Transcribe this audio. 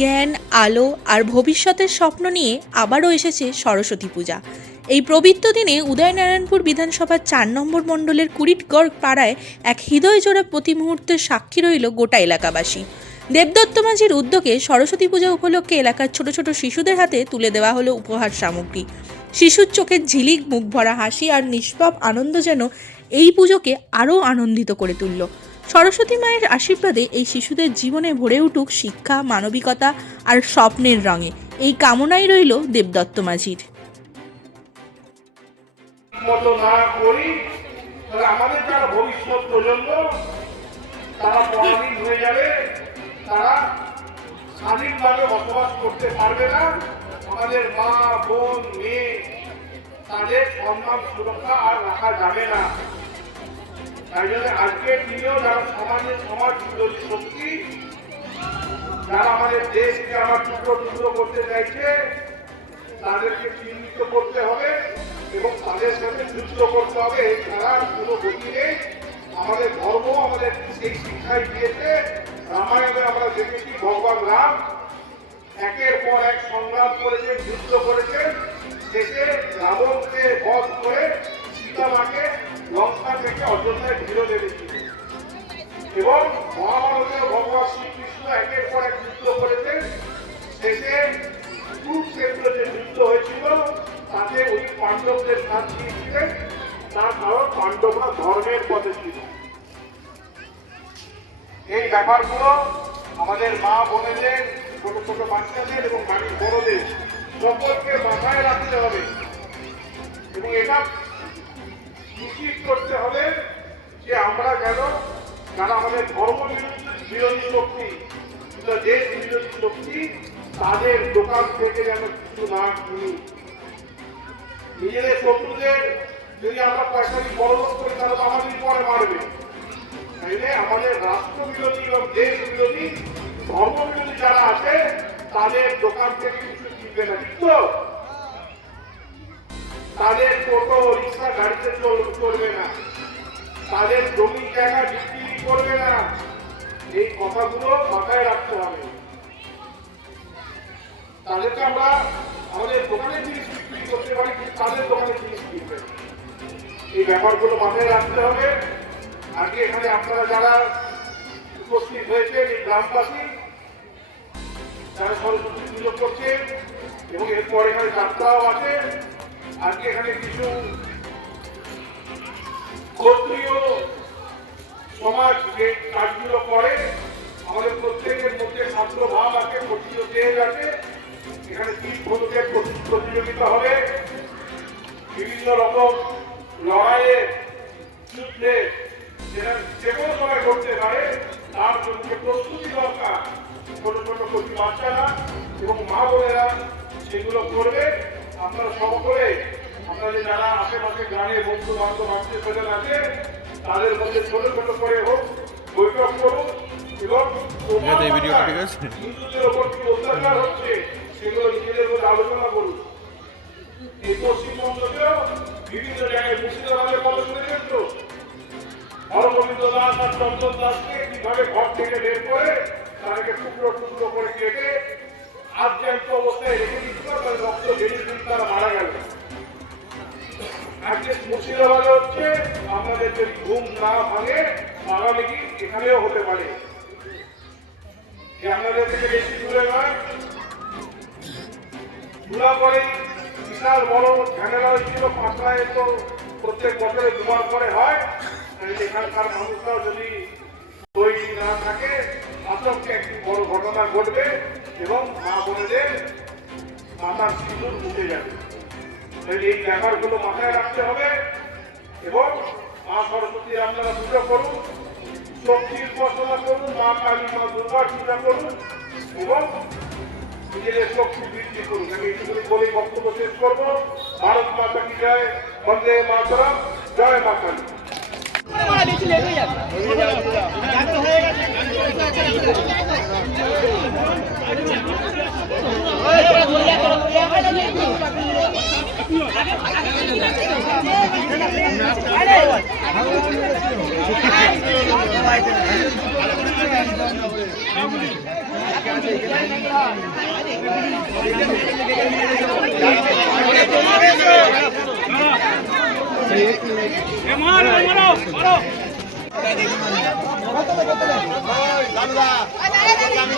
জ্ঞান, আলো আর ভবিষ্যতের স্বপ্ন নিয়ে আবারও এসেছে সরস্বতী পূজা। এই পবিত্র দিনে উদয়নারায়ণপুর বিধানসভার ৪ নম্বর মণ্ডলের কুড়িটগড় পাড়ায় এক হৃদয়জোড়া প্রতি মুহূর্তের সাক্ষী রইল গোটা এলাকাবাসী। দেবদত্ত মাঝির উদ্যোগে সরস্বতী পূজা উপলক্ষে এলাকার ছোট ছোট শিশুদের হাতে তুলে দেওয়া হলো উপহার সামগ্রী। শিশুর চোখের ঝিলিক, মুখ ভরা হাসি আর নিষ্পাপ আনন্দ যেন এই পুজোকে আরও আনন্দিত করে তুলল। সরস্বতী মায়ের আশীর্বাদে এই শিশুদের জীবনে ভরে উঠুক শিক্ষা, মানবিকতা আর স্বপ্নের রঙে, এই কামনাই রইল দেবদত্ত মাঝির। মতো না করি তাহলে আমাদের যারা ভবিষ্যৎ প্রজন্ম তারা পরাধীন হয়ে যাবে, তারা স্বাধীনভাবে বসবাস করতে পারবে না। আমাদের মা, বোন, মেয়ে তাদের সম্মান সুরক্ষা আর রাখা যাবে না। তাই জন্য আজকের দিনেও যারা সমাজ বিরোধী শক্তি, যারা আমাদের দেশকে আবার টুকরো টুকরো করতে চাইছে, তাদেরকে চিহ্নিত করতে হবে এবং তাদের সাথে যুদ্ধ করতে হবে। তারা কোনো গতি নেই। আমাদের ধর্ম আমাদের সেই শিক্ষাই দিয়েছে। রামায়ণে আমরা দেখেছি ভগবান রাম একের পর এক সংগ্রাম করেছেন, যুদ্ধ করেছেন, শেষে রাবণকে বধ করে সীতামাকে লঙ্কা থেকে অযোধ্যায় ফিরে এনেছিল। এবং মহাভারতে ভগবান শ্রীকৃষ্ণ একের পর এক যুদ্ধ করেছেন, শেষে কুরুক্ষেত্রে যে যুদ্ধ হয়েছিল তাতে উনি পাণ্ডবদের সাথ দিয়েছিলেন। তার কারণ পাণ্ডবরা ধর্মের পথে ছিল। এই ব্যাপারগুলো আমাদের মা বোনেদের, ছোট ছোট বাচ্চাদের এবং বাড়ির বড়দের সকলকে মাথায় রাখতে হবে এবং এটা নিশ্চিত করতে হবে যে আমরা যেন যারা আমাদের ধর্ম বিরোধী শক্তি, দেশ বিরোধী শক্তি, তাদের দোকান থেকে যেন কিছু না কিনি। নিজেদের শত্রুদের যদি আমরা পয়সা দিয়ে বড় করি তাহলে তো আমাদের পরে মারবে। তাইলে আমাদের রাষ্ট্র বিরোধী এবং দেশ বিরোধী, ধর্ম বিরোধী যারা আছে তাদের দোকান থেকে কিছু কিনবে না, ঠিক তো? তাদের টোটো রিক্সা গাড়িতে চলবে না, তাদের জমি জায়গা বিক্রি করবে না। এই কথাগুলো মাথায় রাখতে হবে। তাদেরকে আমরা আমাদের দোকানে জিনিস বিক্রি করতে পারি, কিন্তু তাদের দোকানে জিনিস কিনবে। এই ব্যাপারগুলো মাথায় রাখতে হবে। আজকে এখানে আপনারা যারা উপস্থিত হয়েছেন, এই গ্রামবাসী যারা সরস্বতী পুজো করছে এবং এরপর এখানে যাত্রাও আছে। আজকে এখানে কিছু ক্ষত্রিয় সমাজ যে কাজগুলো করে, আমাদের প্রত্যেকের মধ্যে ছাত্র ভাব আছে, ক্ষত্রিয় তেজ আছে। এখানে 3 ধনুকের প্রতিযোগিতা হবে, বিভিন্ন রকম লড়াইয়ে, যুদ্ধে, যেটা যে কোনো সময় করতে পারে, তার জন্য প্রস্তুতি দরকার। ছোট ছোট কচি বাচ্চারা এবং মা বোনেরা সেগুলো করবে। আপনারা সকলে আপনাদের যারা আশেপাশে গ্রামের বন্ধু বান্ধব আত্মীয় স্বজন আছে তাদের মধ্যে ছোট ছোট করে হোক বৈঠক করুন এবং হিন্দুদের ওপর কি অত্যাচার হচ্ছে সেগুলো নিজেদের মধ্যে আলোচনা করুন। এই পশ্চিমবঙ্গেও বিভিন্ন জায়গায় মুর্শিদাবাদের কথা শুনেছেন তো, হরগোবিন্দ দাস আর চন্দন দাসকে কিভাবে ঘর থেকে বের করে তাদেরকে টুকরো টুকরো করে কেটে আদ্যান্ত অবস্থায় রেখে দিচ্ছিল, তাদের রক্ত বেরিয়ে দিন, তারা মারা গেল। আজকে মুর্শিদাবাদে হচ্ছে, আমাদের যদি ঘুম না ভাঙে তাহলে কি এখানেও হতে পারে। আপনাদের থেকে বেশি দূরে নয়, ধুলা পরে বিশাল বড় ঝামেলা হয়েছিল পাঁচলায়, তো প্রত্যেক বছরে 2 বার করে হয়। এখানকার মানুষরাও যদি তৈরি না থাকে, আতঙ্কে একটি বড় ঘটনা ঘটবে এবং মা বোনেদের মাথার সিঁদুর উঠে যাবে। এই ব্যাপারগুলো মাথায় রাখতে হবে এবং মা সরস্বতীর আপনারা পুজো করুন, শক্তির উপাসনা করুন, মা কালী, মা দুর্গার পূজা করুন এবং নিজেদের শক্তি বৃদ্ধি করুন। আমি এইটুকু বলে বক্তব্য শেষ করবো। ভারত মাতা কি জয়, বন্দে মাতরম, জয় মা কালী। আমি